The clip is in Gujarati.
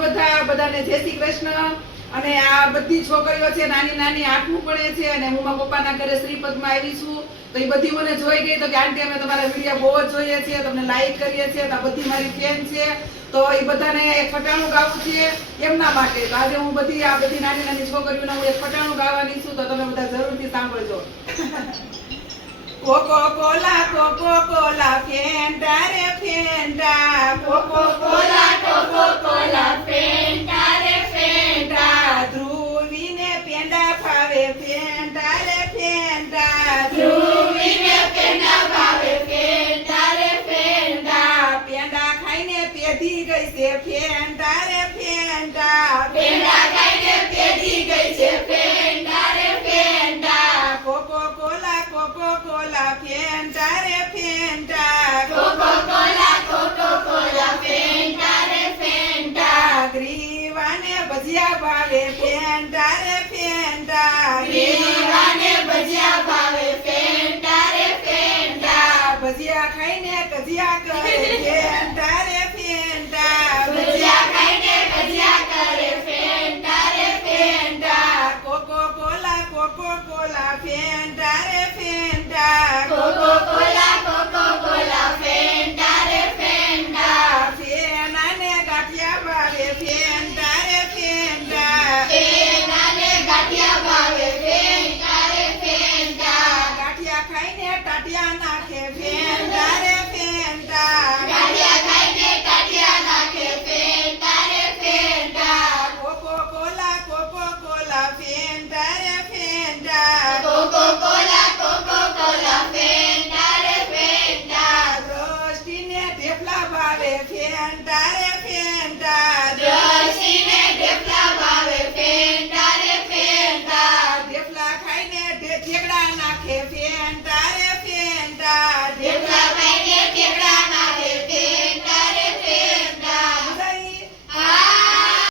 બધાને જય શ્રી કૃષ્ણ। અને આ બધી છોકરીઓ છે નાની નાની 8મું ભણે છે અને હું મારા પપ્પાના ઘરે શ્રીપદમાં આવી છું। તો એ બધી મને જોઈ ગઈ તો કે આંટી અમે તમારા વિડીયો બહુ જ જોઈએ છીએ, તમને લાઈક કરીએ છીએ, તો બધી મારી ફેન છે। તો એ બધાને એક ફટાણું ગાવું છે એમના માટે। તો આજે હું બધી નાની નાની છોકરીઓને હું એક ફટાણું ગાવાની છું, તો તમે બધા જરૂરથી સાંભળજો। કોકો કોલા ફેન્ટા રે ફેન્ટા, કોકો કોલા ફેન્ટા રે ફેન્ટા, ધ્રુવીને પેંડા ભાવે ફેન્ટા રે ફેન્ટા, ધ્રુવીને પેંડા ભાવે ફેન્ટા રે ફેન્ટા, પેંડા ખાઈને પેધી ગઈ છે ફેન્ટા રે ફેન્ટા, પેંડા ખાઈને પેધી ગઈ છે ફેન્ટા રે ફેન્ટા, કોકો કોલા ફેન્ટા રે ફેન્ટા, કોકો કોલા ફેન્ટા રે ફેન્ટા, ગ્રીવાને ભજીયા ભાવે ફેન્ટા રે ફેન્ટા, ગ્રીવાને ભજીયા ભાવે ફેન્ટા રે ફેન્ટા, ભજીયા ખાઈને કજિયા કરે ફેન્ટા રે ફેન્ટા, ભજીયા ખાઈને કજિયા કરે ફેન્ટા રે ફેન્ટા, કોકો કોલા ફેન્ટા રે ફેન્ટા, કોકો કોલા ફેન્ટા રે ફેન્ટા, ફેનાને ગાંઠિયા ભાવે ફેન્ટા રે ફેન્ટા, ફેનાને ગાંઠિયા ભાવે ફેન્ટા રે ફેન્ટા, ગાંઠિયા ખાઈને ટાટિયા નાખે ફેન્ટા રે ફેન્ટા, ગાંઠિયા ખાઈને ટાટિયા નાખે ફેન્ટા રે ફેન્ટા, કોકો કોલા ફેન્ટા રે ફેન્ટા, કોકો કોલા ફેન્ટા રે ફેન્ટા, દ્રષ્ટિને ઢેફલા ભાવે ફેન્ટા રે ફેન્ટા, દ્રષ્ટિને ઢેફલા ભાવે ફેન્ટા રે ફેન્ટા, ઢેફલા ખાઈને ઢેકડા નાખે ફેન્ટા